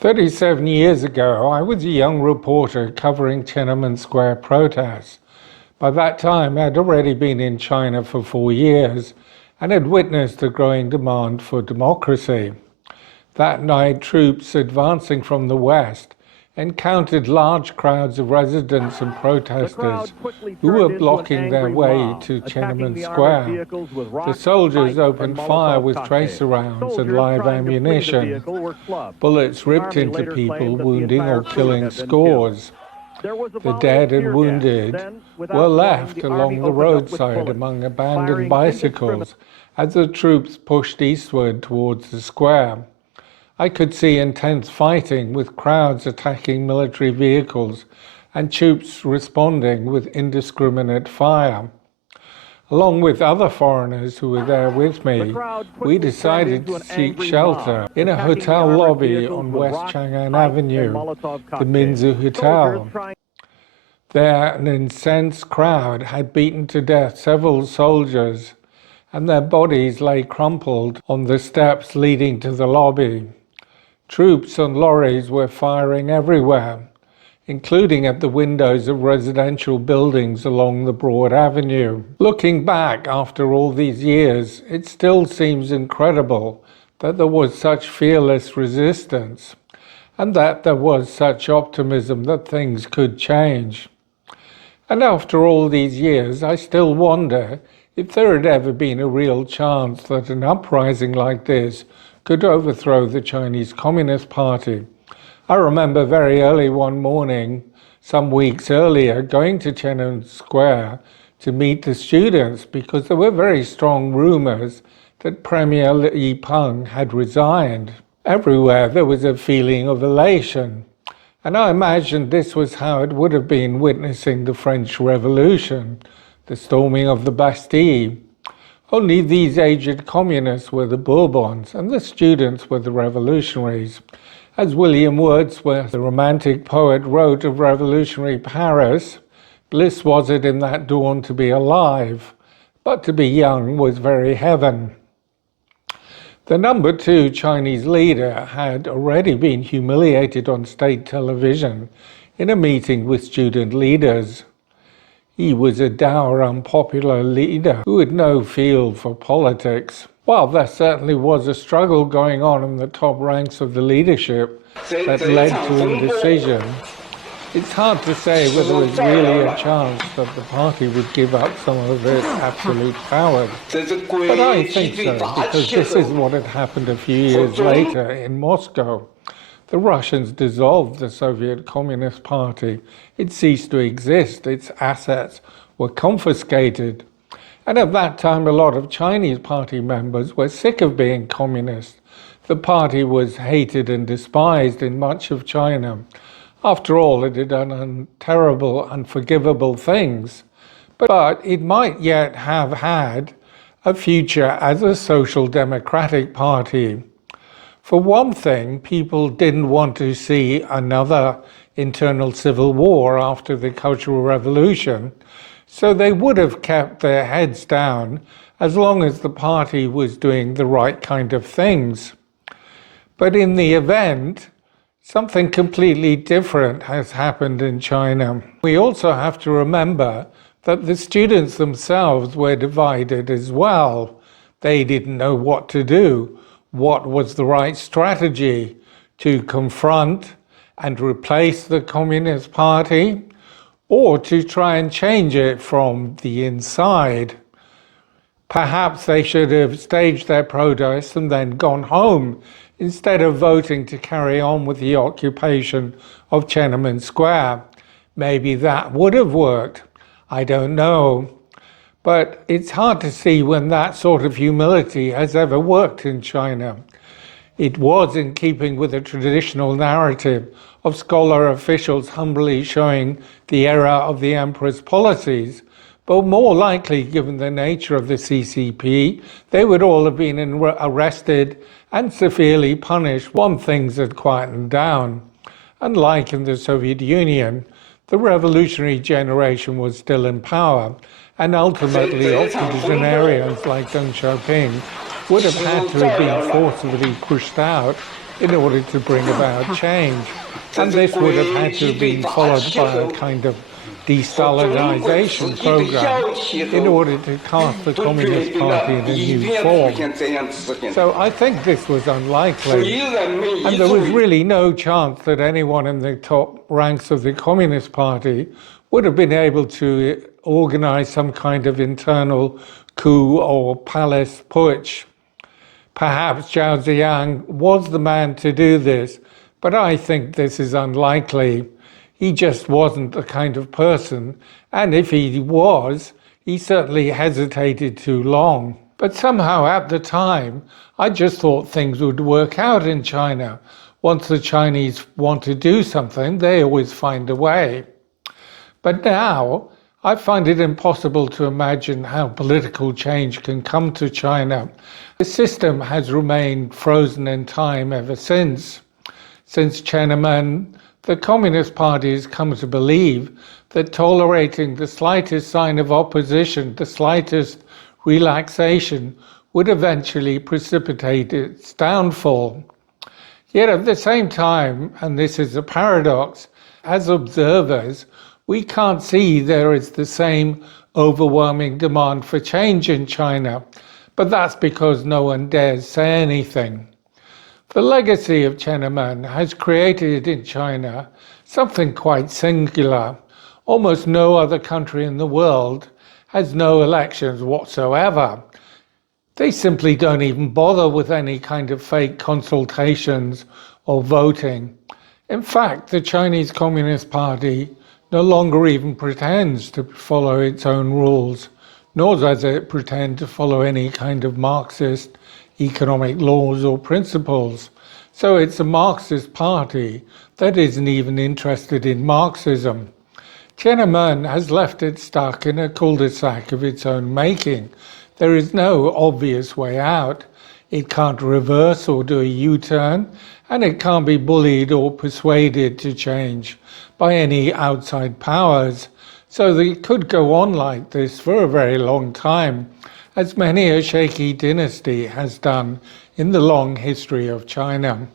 37 years ago, I was a young reporter covering Tiananmen Square protests. By that time, I'd already been in China for 4 years and had witnessed the growing demand for democracy. That night, troops advancing from the west encountered large crowds of residents and protesters who were blocking their way to Tiananmen Square. The soldiers opened fire with tracer rounds and live ammunition. Bullets ripped into people, wounding or killing scores. The dead and wounded were left along the roadside among abandoned bicycles as the troops pushed eastward towards the square. I could see intense fighting with crowds attacking military vehicles and troops responding with indiscriminate fire. Along with other foreigners who were there with me, we decided to seek shelter in a hotel lobby on West Chang'an Avenue, the Minzu Hotel. There, an incensed crowd had beaten to death several soldiers, and their bodies lay crumpled on the steps leading to the lobby. Troops and lorries were firing everywhere, including at the windows of residential buildings along the broad avenue. Looking back after all these years, it still seems incredible that there was such fearless resistance and that there was such optimism that things could change. And after all these years, I still wonder if there had ever been a real chance that an uprising like this could overthrow the Chinese Communist Party. I remember very early one morning, some weeks earlier, going to Tiananmen Square to meet the students because there were very strong rumors that Premier Li Peng had resigned. Everywhere there was a feeling of elation, and I imagined this was how it would have been witnessing the French Revolution, the storming of the Bastille. Only these aged communists were the Bourbons, and the students were the revolutionaries. As William Wordsworth, the romantic poet, wrote of revolutionary Paris, bliss was it in that dawn to be alive, but to be young was very heaven. The number 2 Chinese leader had already been humiliated on state television in a meeting with student leaders. He was a dour, unpopular leader who had no feel for politics. While there certainly was a struggle going on in the top ranks of the leadership that led to indecision, it's hard to say whether there was really a chance that the party would give up some of its absolute power. But I think so, because this is what had happened a few years later in Moscow. The Russians dissolved the Soviet Communist Party. It ceased to exist. Its assets were confiscated. And at that time, a lot of Chinese party members were sick of being communist. The party was hated and despised in much of China. After all, it had done terrible, unforgivable things. But it might yet have had a future as a social democratic party. For one thing, people didn't want to see another internal civil war after the Cultural Revolution, so they would have kept their heads down as long as the party was doing the right kind of things. But in the event, something completely different has happened in China. We also have to remember that the students themselves were divided as well. They didn't know what to do. What was the right strategy? To confront and replace the Communist Party, or to try and change it from the inside? Perhaps they should have staged their protests and then gone home instead of voting to carry on with the occupation of Tiananmen Square. Maybe that would have worked. I don't know. But it's hard to see when that sort of humility has ever worked in China. It was in keeping with the traditional narrative of scholar officials humbly showing the error of the emperor's policies, but more likely, given the nature of the CCP, they would all have been arrested and severely punished when things had quietened down. Unlike in the Soviet Union, the revolutionary generation was still in power, and ultimately octogenarians like Deng Xiaoping would have had to have been forcibly pushed out in order to bring about change. And this would have had to have been followed by a kind of de-Stalinization program in order to cast the Communist Party in a new form. So I think this was unlikely. And there was really no chance that anyone in the top ranks of the Communist Party would have been able to organize some kind of internal coup or palace putsch. Perhaps Zhao Ziyang was the man to do this, but I think this is unlikely. He just wasn't the kind of person, and if he was, he certainly hesitated too long. But somehow at the time, I just thought things would work out in China. Once the Chinese want to do something, they always find a way. But now, I find it impossible to imagine how political change can come to China. The system has remained frozen in time ever since. Since Tiananmen, the Communist Party has come to believe that tolerating the slightest sign of opposition, the slightest relaxation, would eventually precipitate its downfall. Yet at the same time, and this is a paradox, as observers, we can't see there is the same overwhelming demand for change in China, but that's because no one dares say anything. The legacy of Tiananmen has created in China something quite singular. Almost no other country in the world has no elections whatsoever. They simply don't even bother with any kind of fake consultations or voting. In fact, the Chinese Communist Party no longer even pretends to follow its own rules, nor does it pretend to follow any kind of Marxist economic laws or principles. So it's a Marxist party that isn't even interested in Marxism. Tiananmen has left it stuck in a cul-de-sac of its own making. There is no obvious way out. It can't reverse or do a U-turn, and it can't be bullied or persuaded to change by any outside powers. So it could go on like this for a very long time, as many a shaky dynasty has done in the long history of China.